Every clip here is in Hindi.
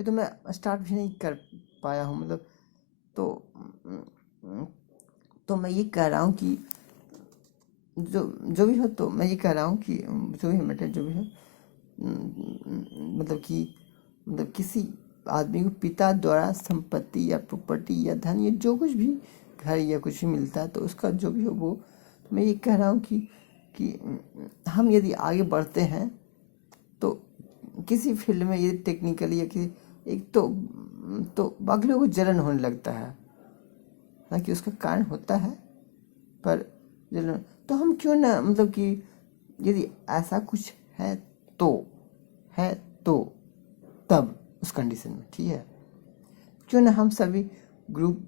अभी तो मैं स्टार्ट भी नहीं कर पाया हूँ मतलब। तो मैं ये कह रहा हूँ कि जो जो भी हो, तो मैं ये कह रहा हूँ कि जो भी मैटर जो भी है, मतलब किसी आदमी को पिता द्वारा संपत्ति या प्रॉपर्टी या धन या जो कुछ भी, घर या कुछ भी मिलता है, तो उसका जो भी हो वो, तो मैं ये कह रहा हूँ कि हम यदि आगे बढ़ते हैं तो किसी फील्ड में, ये टेक्निकली या किसी एक तो बाकी लोगों को जलन होने लगता है, हालांकि उसका कारण होता है, पर जलन तो हम क्यों ना, मतलब कि यदि ऐसा कुछ है तो तब उस कंडीशन में ठीक है, क्यों ना हम सभी ग्रुप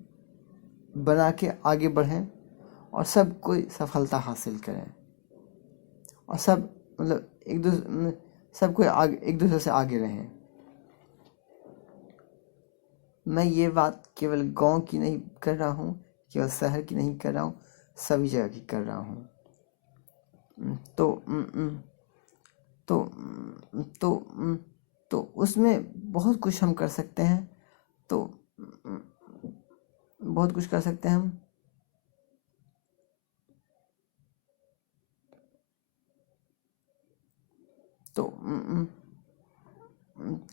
बना के आगे बढ़ें और सब कोई सफलता हासिल करें, और सब मतलब सब कोई आगे एक दूसरे से आगे रहें। मैं ये बात केवल गांव की नहीं कर रहा हूँ, केवल शहर की नहीं कर रहा हूँ, सभी जगह की कर रहा हूँ। तो तो तो उसमें बहुत कुछ हम कर सकते हैं, तो बहुत कुछ कर सकते हैं हम। तो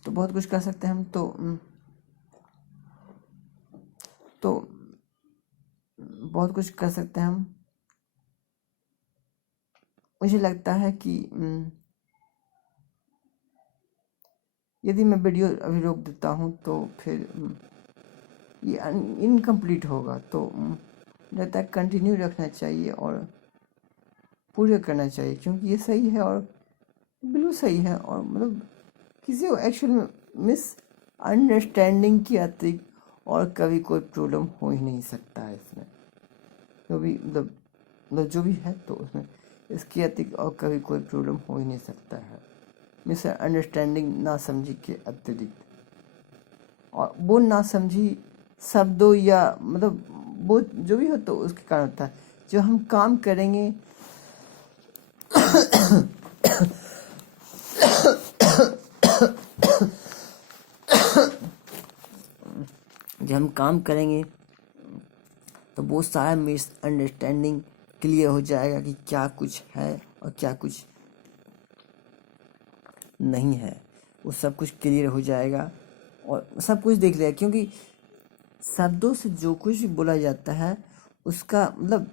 बहुत कुछ कर सकते हैं हम। तो बहुत कुछ कर सकते हैं हम। मुझे लगता है कि यदि मैं वीडियो अभी रोक देता हूँ तो फिर ये इनकम्प्लीट होगा, तो लगता है कंटिन्यू रखना चाहिए और पूरे करना चाहिए, क्योंकि ये सही है और बिल्कुल सही है। और मतलब किसी को एक्चुअल में मिसअंडरस्टैंडिंग की अतिरिक्त और कभी कोई प्रॉब्लम हो ही नहीं सकता है इसमें, जो भी मतलब जो भी है, तो उसमें इसकी अतिरिक्त और कभी कोई प्रॉब्लम हो ही नहीं सकता है, मिसअंडरस्टैंडिंग ना समझी के अतिरिक्त। और वो ना समझी शब्दों या मतलब वो जो भी हो, तो उसके कारण होता है। जो हम काम करेंगे जब हम काम करेंगे तो वो सारा मिसअंडरस्टैंडिंग क्लियर हो जाएगा कि क्या कुछ है और क्या कुछ नहीं है, वो सब कुछ क्लियर हो जाएगा और सब कुछ देख लेगा। क्योंकि शब्दों से जो कुछ भी बोला जाता है उसका मतलब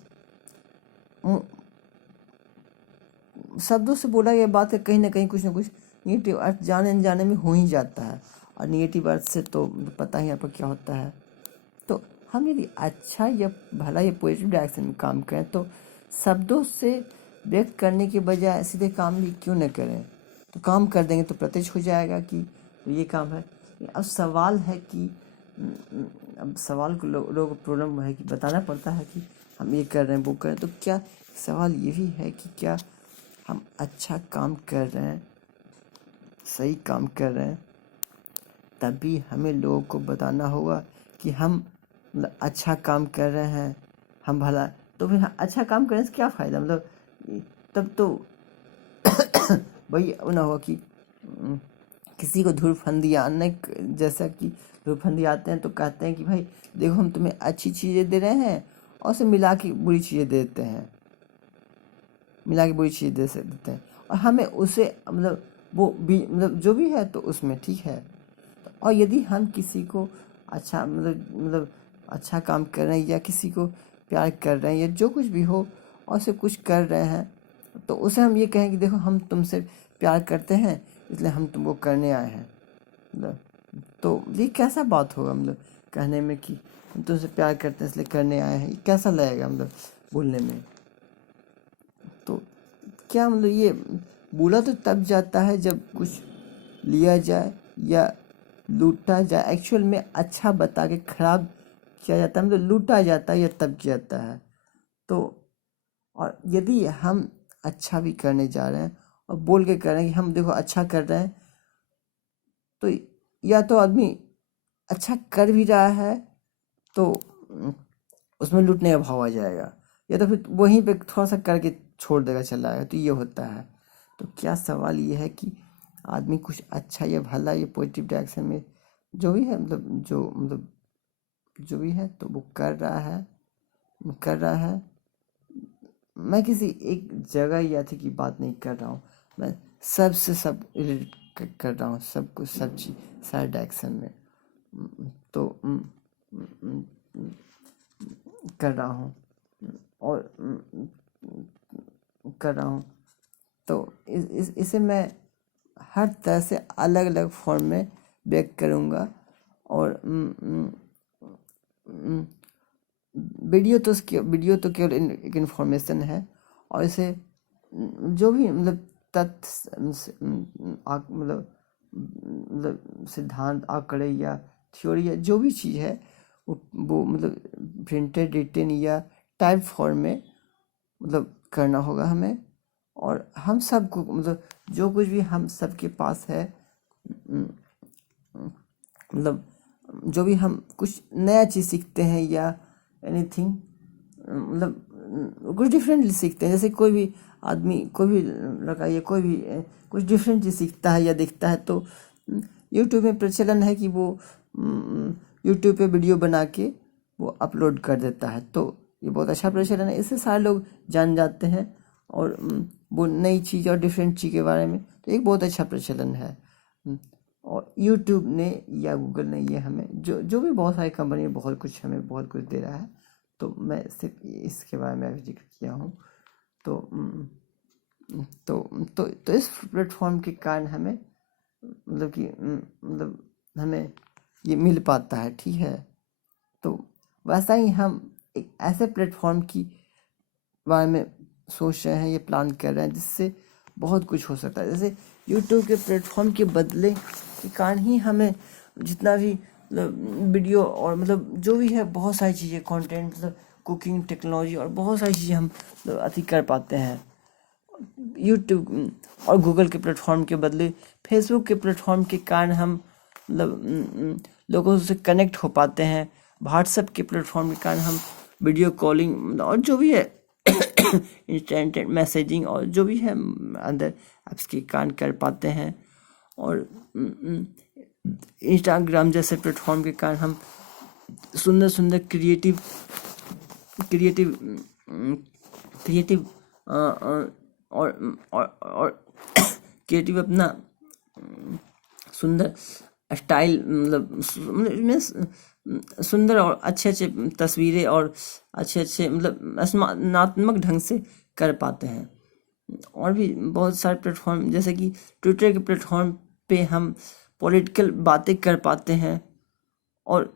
शब्दों से बोला गया बात है, कहीं ना कहीं कुछ ना कुछ निगेटिव अर्थ जाने अनजाने में हो ही जाता है, और निगेटिव अर्थ से तो पता ही आपको क्या होता है। तो हम यदि अच्छा या भला या पॉजिटिव डायरेक्शन में काम करें तो शब्दों से व्यक्त करने के बजाय सीधे काम भी क्यों न करें, तो काम कर देंगे तो प्रत्यक्ष हो जाएगा कि ये काम है। अब सवाल है कि अब सवाल को लोगों को प्रॉब्लम है कि बताना पड़ता है कि हम ये कर रहे हैं वो कर रहे हैं। तो क्या सवाल ये भी है कि क्या हम अच्छा काम कर रहे हैं, सही काम कर रहे हैं, तभी हमें लोगों को बताना होगा कि हम अच्छा काम कर रहे हैं, हम भला। तो फिर अच्छा काम करने से क्या फ़ायदा, मतलब तब तो वही ना होगा कि किसी को धूर्तफंदी आने, जैसा कि धूर्तफंदी आते हैं तो कहते हैं कि भाई देखो हम तुम्हें अच्छी चीज़ें दे रहे हैं और उसे मिला के बुरी चीज़ें देते हैं, मिला के बुरी चीज़ दे देते हैं, और हमें उसे मतलब वो भी मतलब जो भी है तो उसमें ठीक है। और यदि हम किसी को अच्छा मतलब अच्छा काम कर रहे हैं या किसी को प्यार कर रहे हैं या जो कुछ भी हो और उसे कुछ कर रहे हैं, तो उसे हम ये कहें कि देखो हम तुमसे प्यार करते हैं इसलिए हम तुमको करने आए हैं, मतलब तो ये कैसा बात होगा, मतलब कहने में कि हम तुमसे प्यार करते हैं इसलिए करने आए हैं, ये कैसा लगेगा मतलब बोलने में। तो क्या मतलब ये बोला तो तब जाता है जब कुछ लिया जाए या लूटा जाए, एक्चुअल में अच्छा बता के खराब किया जाता है, मतलब लूटा जाता है या तब किया जाता है। तो और यदि हम अच्छा भी करने जा रहे हैं और बोल के कर रहे हैं कि हम देखो अच्छा कर रहे हैं, तो या तो आदमी अच्छा कर भी रहा है तो उसमें लूटने का भाव आ जाएगा, या तो फिर वहीं पे थोड़ा सा करके छोड़ देगा चला जाएगा, तो ये होता है। तो क्या सवाल ये है कि आदमी कुछ अच्छा या भला या पॉजिटिव डायरेक्शन में जो भी है जो भी है तो वो कर रहा है। मैं किसी एक जगह या थी की बात नहीं कर रहा हूँ, मैं सबसे सब रिलेट कर रहा हूँ, सब कुछ, सब चीज, सारे डायरेक्शन में। तो कर रहा हूँ और कर रहा हूँ। तो इसे मैं हर तरह से अलग अलग फॉर्म में व्यक्त करूँगा। और वीडियो तो केवल एक इन्फॉर्मेशन है, और इसे जो भी तथ्य सिद्धांत, आंकड़े या थ्योरी या जो भी चीज़ है वो प्रिंटेड, रिटन या टाइप फॉर्म में करना होगा हमें। और हम सबको जो कुछ भी हम सबके पास है, जो भी हम कुछ नया चीज़ सीखते हैं या एनीथिंग, कुछ डिफरेंटली सीखते हैं। जैसे कोई भी आदमी, कोई भी लड़का या कोई भी कुछ डिफरेंट चीज़ सीखता है या दिखता है, तो यूट्यूब में प्रचलन है कि वो यूट्यूब पे वीडियो बना के वो अपलोड कर देता है। तो ये बहुत अच्छा प्रचलन है, इससे सारे लोग जान जाते हैं और वो नई चीज़ और डिफरेंट चीज़ के बारे में, तो एक बहुत अच्छा प्रचलन है। और यूट्यूब ने या गूगल ने ये हमें जो भी बहुत सारी कंपनी बहुत कुछ हमें बहुत कुछ दे रहा है, तो मैं सिर्फ इसके बारे में जिक्र किया हूँ। तो इस प्लेटफॉर्म के कारण हमें हमें ये मिल पाता है, ठीक है। तो वैसा ही हम एक ऐसे प्लेटफॉर्म की बारे में सोच रहे हैं, ये प्लान कर रहे हैं, जिससे बहुत कुछ हो सकता है। जैसे यूट्यूब के प्लेटफॉर्म के बदले के कारण ही हमें जितना भी वीडियो और जो भी है, बहुत सारी चीज़ें, कंटेंट, कुकिंग, टेक्नोलॉजी और बहुत सारी चीज़ें हम अति कर पाते हैं। यूट्यूब और गूगल के प्लेटफॉर्म के बदले फेसबुक के प्लेटफॉर्म के कारण हम लोगों से कनेक्ट हो पाते हैं। व्हाट्सएप के प्लेटफॉर्म के कारण हम वीडियो कॉलिंग और जो भी है इंस्टेंट मैसेजिंग और जो भी है अंदर ऐप्स के कारण कर पाते हैं। और इंस्टाग्राम जैसे प्लेटफॉर्म के कारण हम सुंदर सुंदर क्रिएटिव और क्रिएटिव अपना सुंदर स्टाइल सुंदर और अच्छे अच्छे तस्वीरें और अच्छे रचनात्मक ढंग से कर पाते हैं। और भी बहुत सारे प्लेटफॉर्म, जैसे कि ट्विटर के प्लेटफॉर्म पे हम पॉलिटिकल बातें कर पाते हैं। और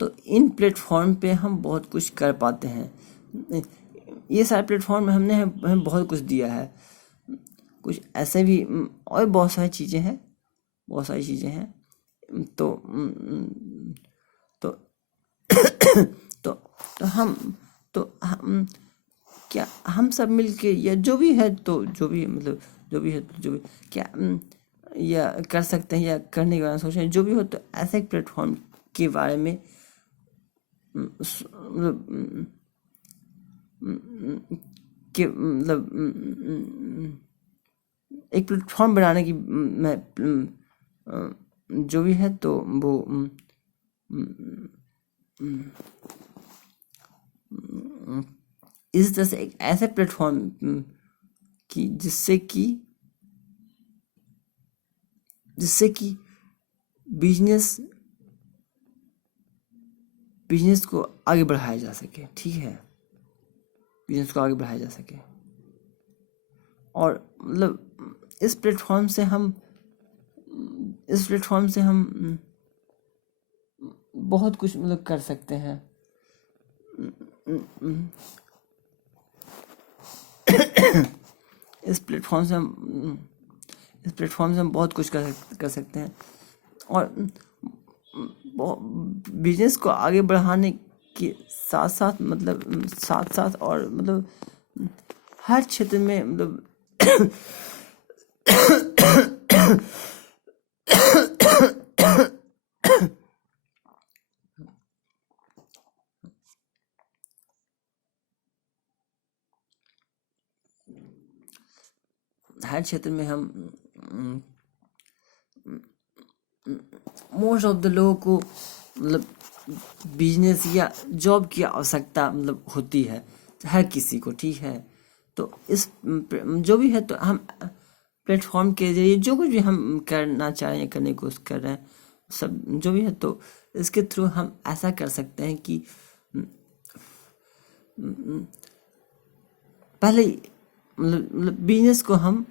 तो इन प्लेटफॉर्म पे हम बहुत कुछ कर पाते हैं। ये सारे प्लेटफॉर्म में हमने हमें बहुत कुछ दिया है। कुछ ऐसे भी और बहुत सारी चीज़ें हैं, तो तो तो तो हम क्या हम सब मिलके या जो भी है, तो जो भी क्या या कर सकते हैं या करने के बारे में सोच रहे हैं, जो भी हो, तो ऐसे एक प्लेटफॉर्म के बारे में कि एक प्लेटफॉर्म बनाने की मैं जो भी है, तो वो इस तरह से एक ऐसे प्लेटफॉर्म की जिससे कि बिजनेस को आगे बढ़ाया जा सके, ठीक है, बिजनेस को आगे बढ़ाया जा सके। और इस प्लेटफॉर्म से हम बहुत कुछ कर सकते हैं। इस प्लेटफॉर्म से हम बहुत कुछ कर सकते हैं। और बिजनेस को आगे बढ़ाने के साथ साथ और हर क्षेत्र में हर क्षेत्र में हम मोस्ट ऑफ द लोगों को मतलब बिजनेस या जॉब की आवश्यकता मतलब होती है हर किसी को, ठीक है। तो इस जो भी है, तो हम प्लेटफॉर्म के जरिए जो कुछ भी हम करना चाह रहे हैं, करने की कोशिश कर रहे हैं, सब जो भी है, तो इसके थ्रू हम ऐसा कर सकते हैं कि पहले मतलब बिजनेस को हम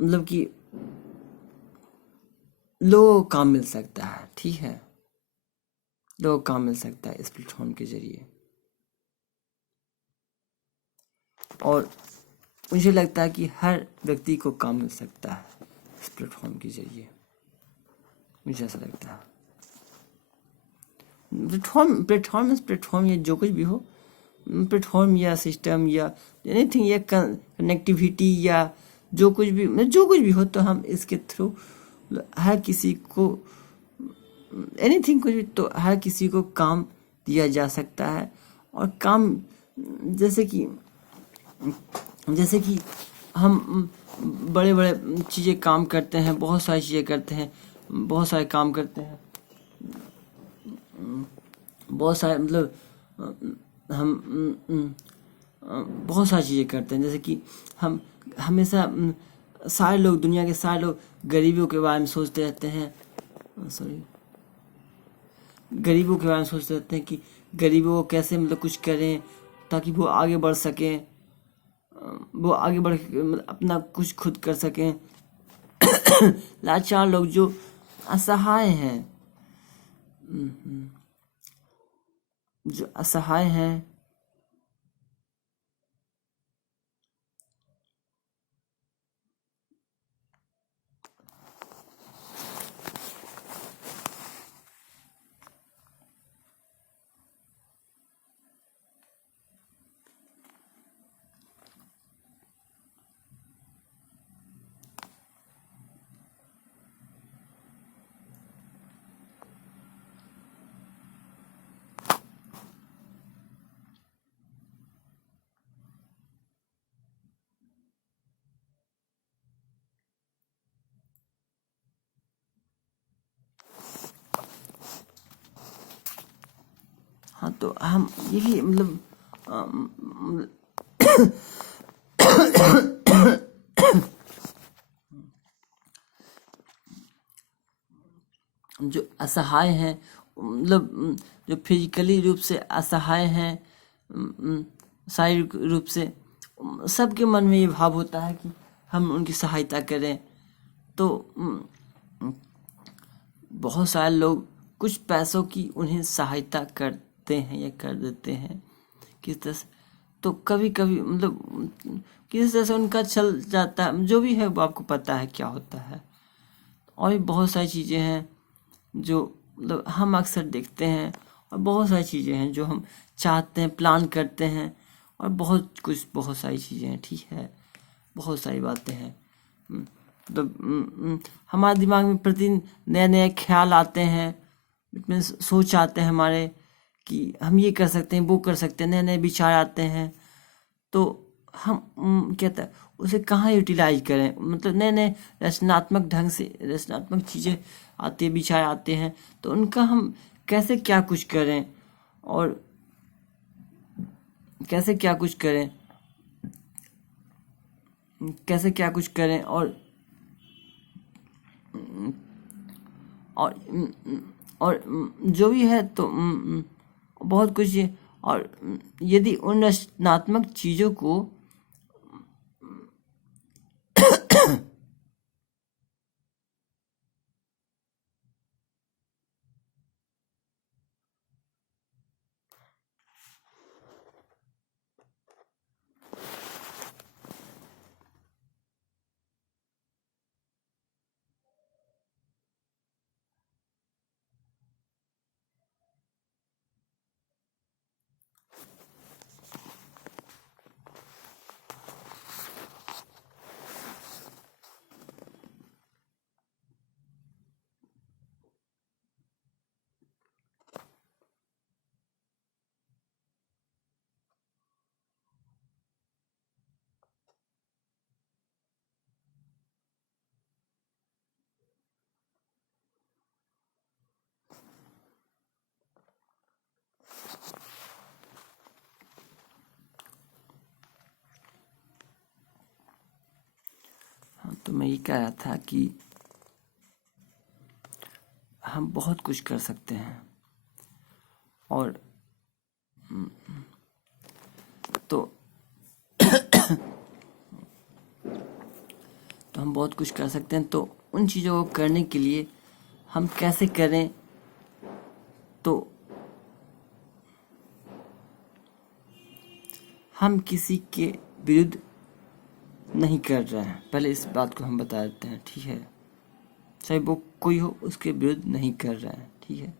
मतलब कि लोगों को काम मिल सकता है, ठीक है, लोगों को काम मिल सकता है इस प्लेटफॉर्म के जरिए। और मुझे लगता है कि हर व्यक्ति को काम मिल सकता है इस प्लेटफॉर्म के जरिए, मुझे ऐसा लगता है। प्लेटफॉर्म या जो कुछ भी हो, प्लेटफॉर्म या सिस्टम या एनीथिंग या कनेक्टिविटी या जो कुछ भी हो, तो हम इसके थ्रू हर किसी को एनीथिंग कुछ भी, तो हर किसी को काम दिया जा सकता है। और काम जैसे कि हम बड़े बड़े चीज़ें काम करते हैं, बहुत सारी चीज़ें करते हैं, बहुत सारे काम करते हैं, बहुत सारे मतलब हम बहुत सारी चीज़ें करते हैं। जैसे कि हम हमेशा सारे लोग, दुनिया के सारे लोग गरीबों के बारे में सोचते रहते हैं, गरीबों के बारे में सोचते रहते हैं कि गरीबों को कैसे मतलब कुछ करें ताकि वो आगे बढ़ सकें, वो आगे बढ़ अपना कुछ खुद कर सकें। लाचार लोग जो असहाय हैं, जो असहाय हैं, हाँ, तो हम यही मतलब जो असहाय हैं, मतलब जो फिजिकली रूप से असहाय हैं, शारीरिक रूप से, सबके मन में ये भाव होता है कि हम उनकी सहायता करें। तो बहुत सारे लोग कुछ पैसों की उन्हें सहायता करते हैं या कर देते हैं किस तरह से, तो कभी कभी मतलब किस तरह से उनका चल जाता है, जो भी है वो आपको पता है क्या होता है। और भी बहुत सारी चीज़ें हैं जो मतलब हम अक्सर देखते हैं, और बहुत सारी चीज़ें हैं जो हम चाहते हैं, प्लान करते हैं, और बहुत सारी चीज़ें हैं, ठीक है, बहुत सारी बातें हैं। तो हमारे दिमाग में प्रतिदिन नए नए ख्याल आते हैं, इसमें सोच आते हैं हमारे कि हम ये कर सकते हैं, वो कर सकते हैं, नए नए विचार आते हैं। तो हम कहते हैं उसे कहाँ यूटिलाइज करें, मतलब नए नए रचनात्मक ढंग से रचनात्मक चीज़ें आती है, विचार आते हैं, तो उनका हम कैसे क्या कुछ करें, और कैसे क्या कुछ करें, कैसे क्या कुछ करें, और और जो भी है, तो बहुत कुछ है। और यदि उन रचनात्मक चीज़ों को तो मैं ये कह रहा था कि हम बहुत कुछ कर सकते हैं और तो हम बहुत कुछ कर सकते हैं। तो उन चीज़ों को करने के लिए हम कैसे करें, तो हम किसी के विरुद्ध नहीं कर रहे हैं, पहले इस बात को हम बता देते हैं, ठीक है। चाहे वो कोई हो, उसके विरुद्ध नहीं कर रहे हैं, ठीक है।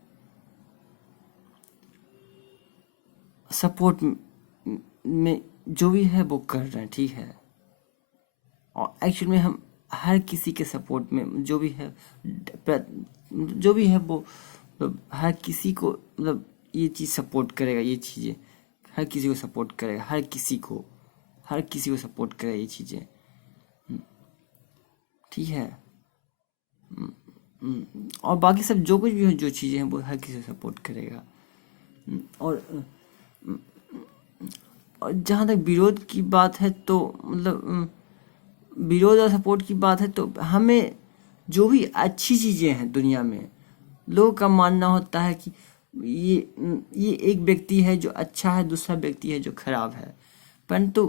सपोर्ट में जो भी है वो कर रहे हैं, ठीक है। और एक्चुअल में हम हर किसी के सपोर्ट में जो भी है वो हर किसी को मतलब ये चीज़ सपोर्ट करेगा, ये चीज़ें हर किसी को सपोर्ट करेगा, हर किसी को सपोर्ट करेगा ये चीज़ें, ठीक है। और बाकी सब जो कुछ भी हो, जो चीज़ें हैं वो हर किसी को सपोर्ट करेगा। और जहाँ तक विरोध की बात है तो मतलब विरोध और सपोर्ट की बात है, तो हमें जो भी अच्छी चीज़ें हैं दुनिया में, लोगों का मानना होता है कि ये एक व्यक्ति है जो अच्छा है, दूसरा व्यक्ति है जो खराब है। परंतु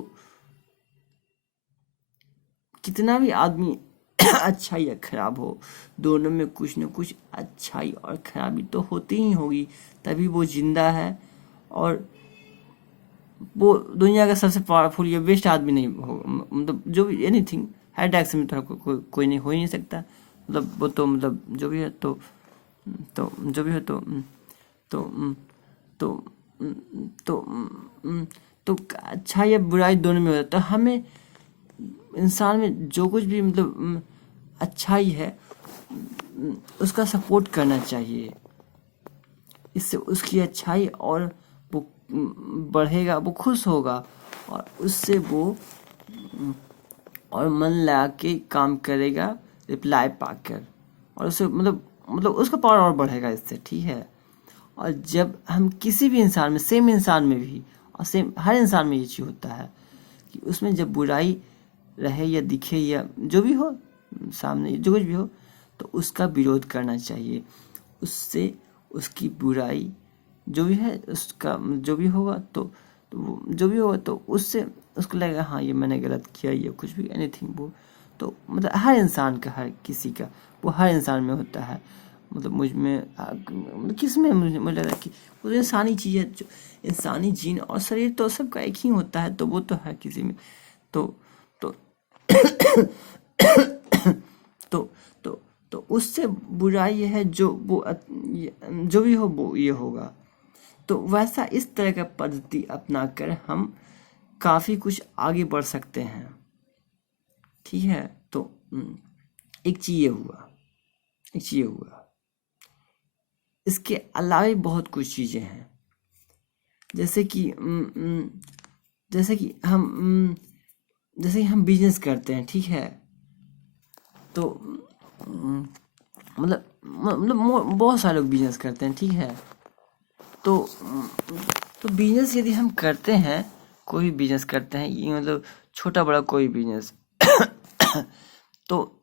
कितना भी आदमी अच्छा या खराब हो, दोनों में कुछ न कुछ अच्छाई और खराबी तो होती ही होगी, तभी वो जिंदा है। और वो दुनिया का सबसे पावरफुल या बेस्ट आदमी नहीं हो, मतलब जो भी एनीथिंग हेड एक्शन में थोड़ा कोई नहीं हो ही नहीं सकता, मतलब वो तो मतलब जो भी है तो जो भी है तो तो तो तो तो अच्छा या बुराई दोनों में होता है। तो हमें इंसान में जो कुछ भी मतलब अच्छाई है उसका सपोर्ट करना चाहिए, इससे उसकी अच्छाई और वो बढ़ेगा, वो खुश होगा और उससे वो और मन लगा के काम करेगा रिप्लाई पाकर, और उसे मतलब उसका पावर और बढ़ेगा इससे, ठीक है। और जब हम किसी भी इंसान में, सेम इंसान में भी और सेम हर इंसान में ये चीज़ होता है कि उसमें जब बुराई रहे या दिखे या जो भी हो सामने, जो कुछ भी हो, तो उसका विरोध करना चाहिए। उससे उसकी बुराई जो भी है, उसका जो भी होगा तो जो भी होगा तो उससे उसको लगेगा हाँ ये मैंने गलत किया या कुछ भी एनीथिंग, वो तो मतलब हर इंसान का, हर किसी का, वो हर इंसान में होता है। मतलब मुझ में मतलब किस में मुझे लग रहा है कि वो जो इंसानी चीज़ है, जो इंसानी जीन और शरीर तो सबका एक ही होता है, तो वो तो हर किसी में तो तो तो तो तो उससे बुराई ये है जो वो जो भी हो वो ये होगा। तो वैसा इस तरह का पद्धति अपनाकर हम काफ़ी कुछ आगे बढ़ सकते हैं, ठीक है। तो एक चीज़ ये हुआ, इसके अलावा बहुत कुछ चीज़ें हैं, जैसे कि हम बिजनेस करते हैं, ठीक है। तो बहुत सारे लोग बिजनेस करते हैं, ठीक है। तो बिजनेस यदि हम करते हैं, कोई भी बिजनेस करते हैं, ये मतलब छोटा बड़ा कोई बिजनेस तो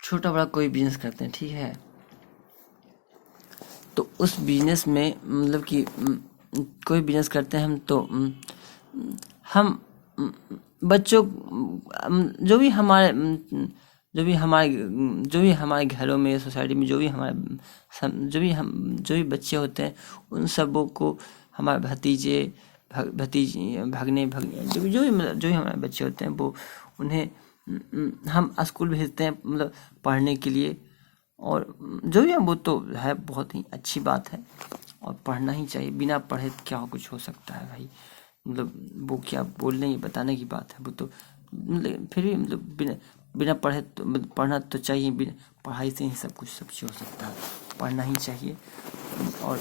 छोटा बड़ा कोई बिजनेस करते हैं, ठीक है। तो उस बिजनेस में मतलब कि कोई बिजनेस करते हैं हम, तो हम बच्चों जो भी हमारे घरों में, सोसाइटी में जो भी बच्चे होते हैं, उन सबों को हमारे भतीजे भगने जो भी हमारे बच्चे होते हैं, वो उन्हें हम स्कूल भेजते हैं, मतलब पढ़ने के लिए। और जो भी है वो तो है, बहुत ही अच्छी बात है और पढ़ना ही चाहिए। बिना पढ़े क्या कुछ हो सकता है भाई, मतलब वो क्या बोलने बताने की बात है, वो तो मतलब फिर भी मतलब बिना पढ़े तो मतलब पढ़ना तो चाहिए, बिना पढ़ाई से ही सब चीज़ हो सकता है, पढ़ना ही चाहिए। और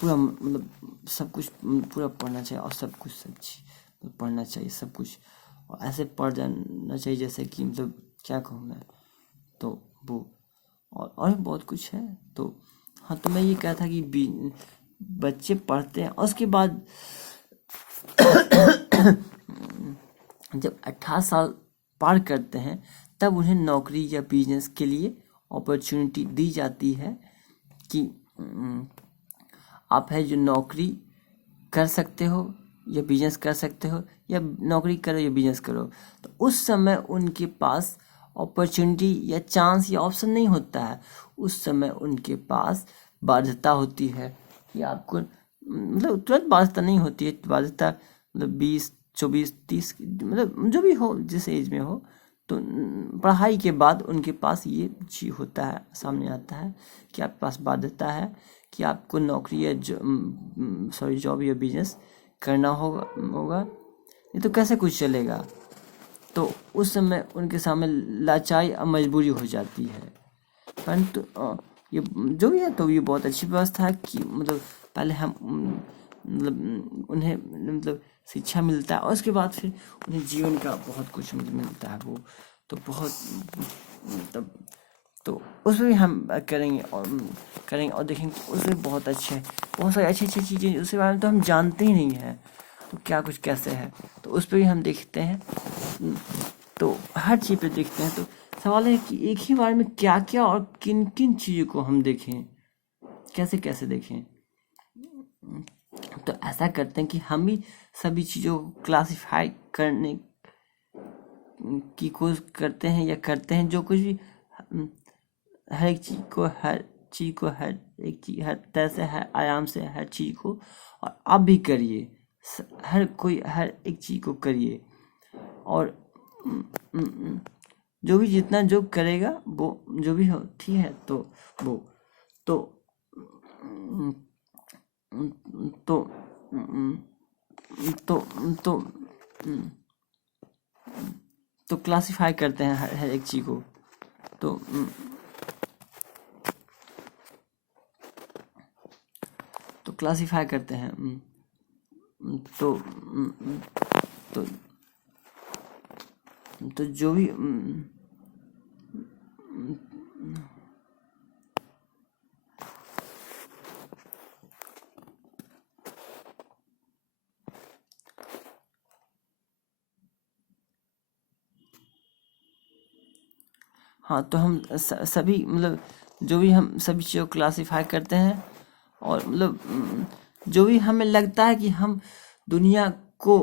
पूरा मतलब सब कुछ पूरा पढ़ना चाहिए, और सब कुछ सब चीज़ पढ़ना चाहिए, सब कुछ। और ऐसे पढ़ जाना चाहिए जैसे कि मतलब क्या कहूँ मैं, तो वो और भी बहुत कुछ है। तो हाँ, तो मैं ये कहा था कि बच्चे पढ़ते हैं और उसके बाद जब 18 साल पार करते हैं तब उन्हें नौकरी या बिजनेस के लिए अपॉर्चुनिटी दी जाती है कि आप है जो नौकरी कर सकते हो या बिजनेस कर सकते हो, या नौकरी करो या बिजनेस करो। तो उस समय उनके पास अपॉर्चुनिटी या चांस या ऑप्शन नहीं होता है। उस समय उनके पास बाध्यता होती है कि आपको मतलब तुरंत बाध्यता नहीं होती है, बाध्यता मतलब 20, 24, 30 मतलब जो भी हो, जिस एज में हो, तो पढ़ाई के बाद उनके पास ये चीज होता है, सामने आता है कि आपके पास बाध्यता है कि आपको नौकरी या जॉब या बिजनेस करना होगा नहीं तो कैसे कुछ चलेगा। तो उस समय उनके सामने लाचारी और मजबूरी हो जाती है। परंतु ये जो भी है, तो ये बहुत अच्छी व्यवस्था है कि मतलब पहले हम मतलब उन्हें मतलब शिक्षा मिलता है और उसके बाद फिर उन्हें जीवन का बहुत कुछ मिलता है। वो तो बहुत मतलब तो उसमें भी हम करेंगे और देखेंगे उसमें बहुत अच्छे बहुत सारी अच्छी अच्छी चीज़ें उसके बारे में तो हम जानते ही नहीं हैं, तो क्या कुछ कैसे है, तो उस पर भी हम देखते हैं। तो हर चीज़ पे देखते हैं। तो सवाल है कि एक ही बार में क्या क्या और किन किन चीज़ों को हम देखें, कैसे कैसे देखें। तो ऐसा करते हैं कि हम भी सभी चीज़ों को क्लासिफाई करने की कोशिश करते हैं या करते हैं। जो कुछ भी हर एक चीज़ को हर एक चीज़ हर तरह से हर आयाम से हर चीज़ को, और आप भी करिए, हर कोई हर एक चीज़ को करिए। और जो भी जितना जो करेगा वो जो भी हो ठीक है। तो वो तो तो तो तो तो क्लासिफाई करते हैं हर एक चीज़ को। तो क्लासिफाई करते हैं। तो तो तो जो भी हाँ, तो हम सभी मतलब जो भी हम सभी चीज़ों को क्लासिफाई करते हैं। और मतलब जो भी हमें लगता है कि हम दुनिया